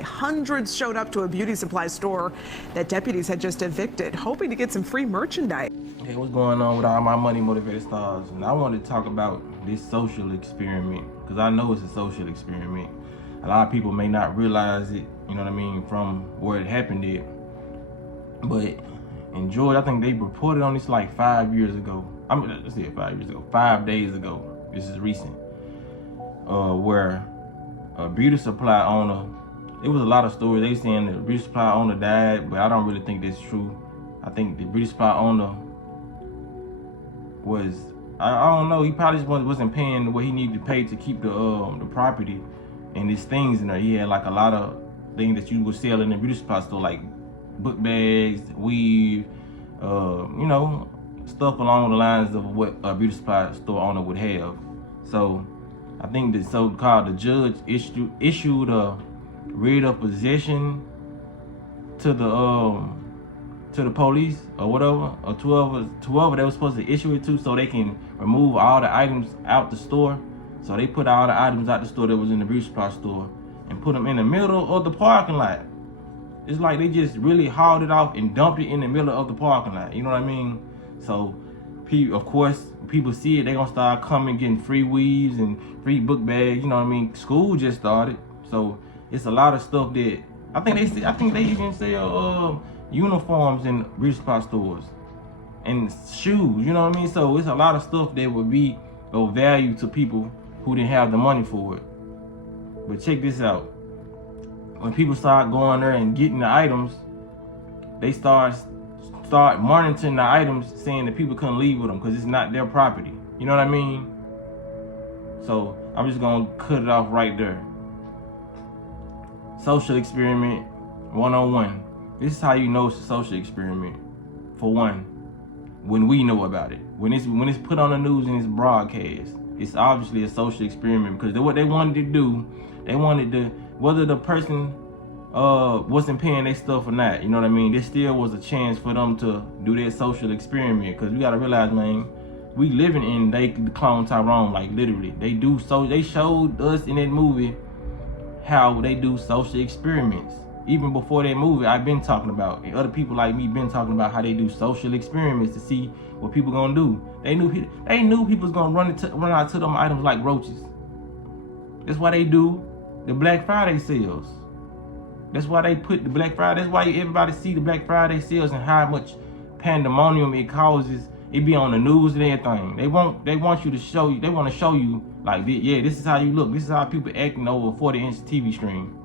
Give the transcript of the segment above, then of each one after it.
day. Hundreds showed up to a beauty supply store that deputies had just evicted, hoping to get some free merchandise. Hey, what's going on with all my money motivated stars? And I wanted to talk about this social experiment, because I know it's a social experiment. A lot of people may not realize it, you know what I mean, from where it happened at. But in Georgia, I think they reported on this like 5 years ago. I mean, let's say 5 years ago, 5 days ago. This is recent. Where a beauty supply owner, it was a lot of stories. They saying the beauty supply owner died, but I don't really think that's true. I think the beauty supply owner was, I don't know, he probably just wasn't paying what he needed to pay to keep the property and these things in there. He had like a lot of things that you would sell in the beauty supply store, like book bags, weave, you know, stuff along the lines of what a beauty supply store owner would have. So I think the so-called the judge issued a writ of possession to the police or whatever, or whoever they were supposed to issue it to, so they can remove all the items out the store. So they put all the items out the store that was in the beauty supply store and put them in the middle of the parking lot. It's like they just really hauled it off and dumped it in the middle of the parking lot. You know what I mean? So, of course, people see it, they're gonna start coming, getting free weaves and free book bags. You know what I mean? School just started, so it's a lot of stuff that I think they even sell uniforms in beauty supply stores and shoes. You know what I mean? So it's a lot of stuff that would be of value to people who didn't have the money for it. But check this out. When people start going there and getting the items, they start monitoring the items, saying that people couldn't leave with them because it's not their property. You know what I mean? So I'm just gonna cut it off right there. Social experiment 101. This is how you know it's a social experiment. For one, when we know about it, when it's put on the news and it's broadcast, it's obviously a social experiment, because what they wanted to do, they wanted to, whether the person wasn't paying their stuff or not, you know what I mean, there still was a chance for them to do their social experiment. Because we gotta realize, man, we living in they clone Tyrone, like literally. They showed us in that movie how they do social experiments. Even before that movie, I've been talking about, and other people like me been talking about how they do social experiments to see what people gonna do. They knew people was gonna run out to them items like roaches. That's why they do the Black Friday sales. That's why they put the Black Friday. That's why everybody see the Black Friday sales and how much pandemonium it causes. It be on the news and everything. They want you to show you. They want to show you like, yeah, this is how you look. This is how people acting over a 40-inch TV screen.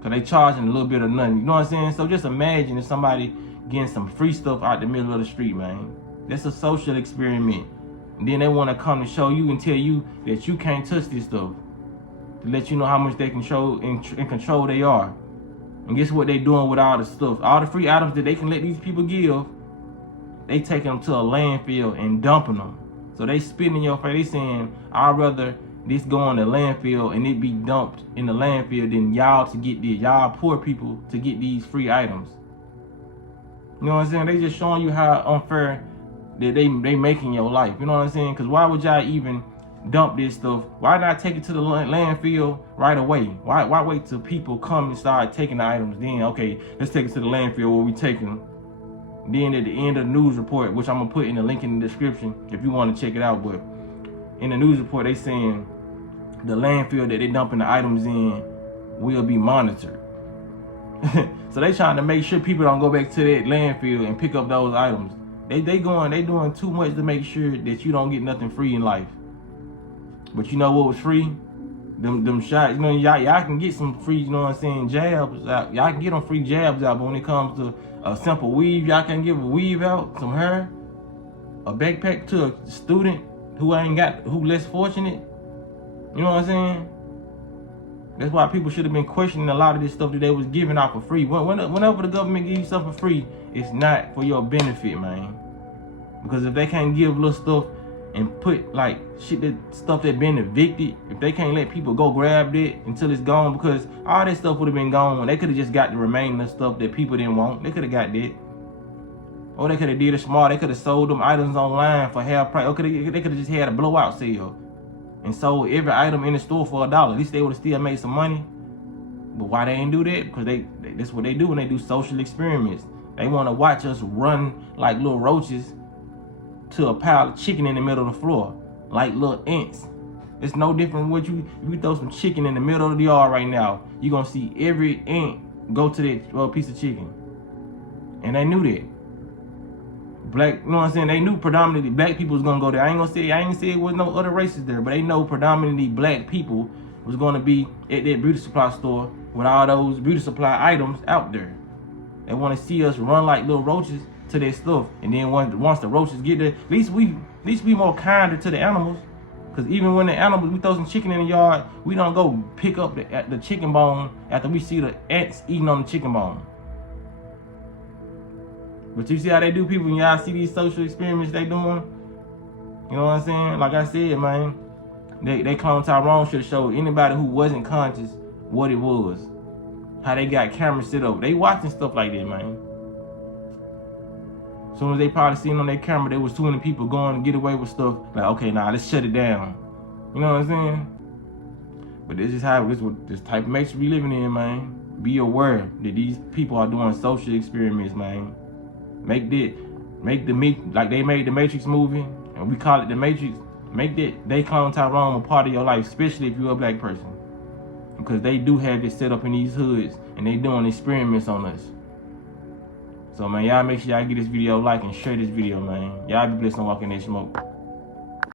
Cause they charging a little bit of nothing. You know what I'm saying? So just imagine if somebody getting some free stuff out the middle of the street, man. That's a social experiment. And then they want to come to show you and tell you that you can't touch this stuff, to let you know how much they control and control they are. And guess what they doing with all the stuff? All the free items that they can let these people give, they taking them to a landfill and dumping them. So they spitting in your face. They saying, I'd rather this go in the landfill and it be dumped in the landfill than y'all to get this, y'all poor people to get these free items. You know what I'm saying? They just showing you how unfair that they making your life. You know what I'm saying? Because why would y'all even dump this stuff? Why not take it to the landfill right away? Why wait till people come and start taking the items? Then, okay, let's take it to the landfill where we taking them. Then at the end of the news report, which I'm gonna put in the link in the description if you want to check it out, but in the news report they saying the landfill that they dumping the items in will be monitored. So they trying to make sure people don't go back to that landfill and pick up those items. They doing too much to make sure that you don't get nothing free in life. But you know what was free? Them shots. You know, y'all can get some free, you know what I'm saying, jabs out. Y'all can get them free jabs out, but when it comes to a simple weave, y'all can give a weave out, some hair, a backpack to a student who less fortunate. You know what I'm saying? That's why people should have been questioning a lot of this stuff that they was giving out for free. Whenever the government gives you stuff for free, it's not for your benefit, man. Because if they can't give little stuff and put like stuff that been evicted, if they can't let people go grab it until it's gone, because all that stuff would have been gone. They could have just got the remaining stuff that people didn't want. They could have got that. Or they could have did it smart. They could have sold them items online for half price. Or they could have just had a blowout sale and sold every item in the store for $1. At least they would have still made some money. But why they ain't do that? Because that's what they do when they do social experiments. They want to watch us run like little roaches to a pile of chicken in the middle of the floor, like little ants. It's no different from what you throw some chicken in the middle of the yard right now. You're going to see every ant go to that piece of chicken. And they knew that. Black, you know what I'm saying? They knew predominantly black people was going to go there. I ain't say it was no other races there, but they know predominantly black people was going to be at that beauty supply store with all those beauty supply items out there. They want to see us run like little roaches to their stuff. And then once the roaches get there, at least we more kinder to the animals. Because even when the animals, we throw some chicken in the yard, we don't go pick up the chicken bone after we see the ants eating on the chicken bone. But you see how they do, people, when y'all see these social experiments they doing? You know what I'm saying? Like I said, man, they clone Tyrone should have showed anybody who wasn't conscious what it was. How they got cameras set up. They watching stuff like that, man. As soon as they probably seen on their camera there was too many people going to get away with stuff, like, okay, nah, let's shut it down. You know what I'm saying? But this is how this type of matrix we living in, man. Be aware that these people are doing social experiments, man. Make the like they made the Matrix movie, and we call it the Matrix. Make that they clone Tyrone a part of your life, especially if you're a black person, because they do have it set up in these hoods, and they doing experiments on us. So man, y'all make sure y'all give this video a like and share this video, man. Y'all be blessed and walk in that smoke.